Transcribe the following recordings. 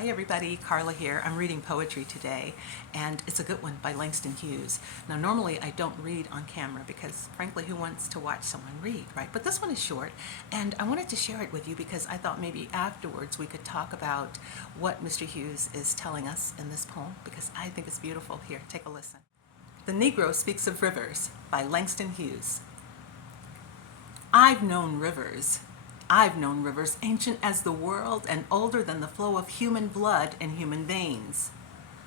Hi everybody, Carla here. I'm reading poetry today, and it's a good one by Langston Hughes. Now normally I don't read on camera because frankly who wants to watch someone read, right? But this one is short, and I wanted to share it with you because I thought maybe afterwards we could talk about what Mr. Hughes is telling us in this poem because I think it's beautiful. Here, take a listen. The Negro Speaks of Rivers by Langston Hughes. I've known rivers. I've known rivers ancient as the world and older than the flow of human blood in human veins.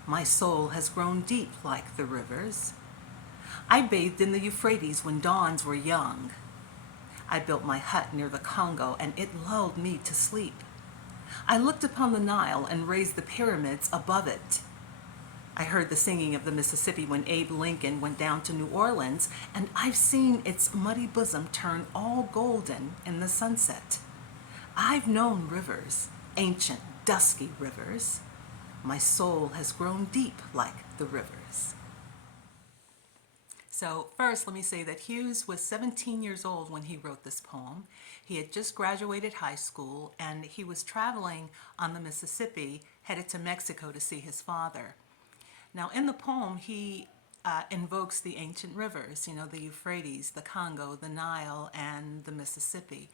My soul has grown deep like the rivers. I bathed in the Euphrates when dawns were young. I built my hut near the Congo and it lulled me to sleep. I looked upon the Nile and raised the pyramids above it. I heard the singing of the Mississippi when Abe Lincoln went down to New Orleans, and I've seen its muddy bosom turn all golden in the sunset. I've known rivers, ancient, dusky rivers. My soul has grown deep like the rivers. So first, let me say that Hughes was 17 years old when he wrote this poem. He had just graduated high school, and he was traveling on the Mississippi, headed to Mexico to see his father. Now, in the poem, he invokes the ancient rivers, the Euphrates, the Congo, the Nile, and the Mississippi.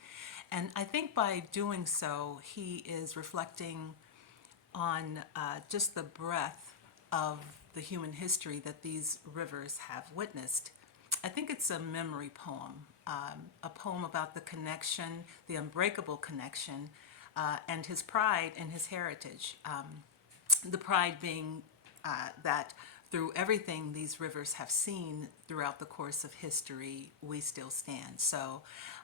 And I think by doing so, he is reflecting on just the breadth of the human history that these rivers have witnessed. I think it's a memory poem, a poem about the connection, the unbreakable connection, and his pride and his heritage. The pride being that through everything these rivers have seen throughout the course of history, we still stand. So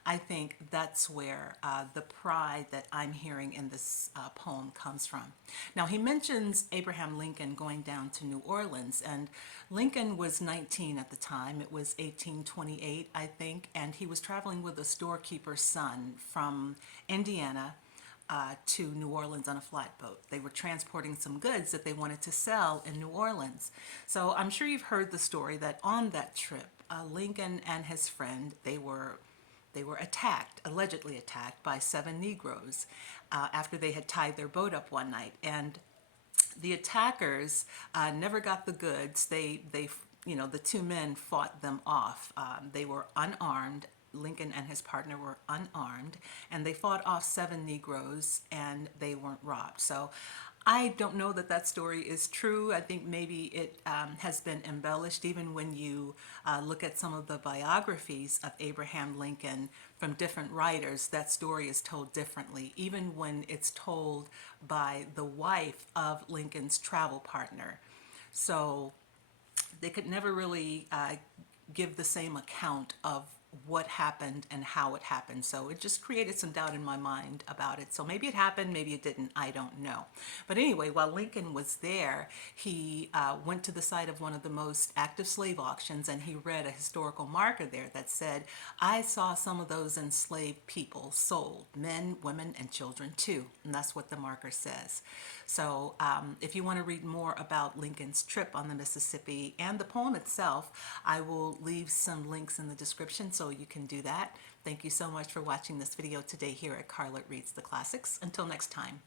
I think that's where the pride that I'm hearing in this poem comes from. Now, he mentions Abraham Lincoln going down to New Orleans, and Lincoln was 19 at the time. It was 1828, I think, and he was traveling with a storekeeper's son from Indiana to New Orleans on a flatboat. They were transporting some goods that they wanted to sell in New Orleans. So I'm sure you've heard the story that on that trip, Lincoln and his friend, they were attacked, allegedly attacked by 7 Negroes after they had tied their boat up one night. And the attackers never got the goods. The two men fought them off. They were unarmed. Lincoln and his partner were unarmed, and they fought off 7 Negroes, and they weren't robbed. So I don't know that that story is true. I think maybe it has been embellished. Even when you look at some of the biographies of Abraham Lincoln from different writers, that story is told differently, even when it's told by the wife of Lincoln's travel partner. So they could never really give the same account of what happened and how it happened. So it just created some doubt in my mind about it. So maybe it happened, maybe it didn't, I don't know. But anyway, while Lincoln was there, he went to the site of one of the most active slave auctions, and he read a historical marker there that said, I saw some of those enslaved people sold, men, women, and children too. And that's what the marker says. So if you want to read more about Lincoln's trip on the Mississippi and the poem itself, I will leave some links in the description so you can do that. Thank you so much for watching this video today here at Carla Reads the Classics. Until next time.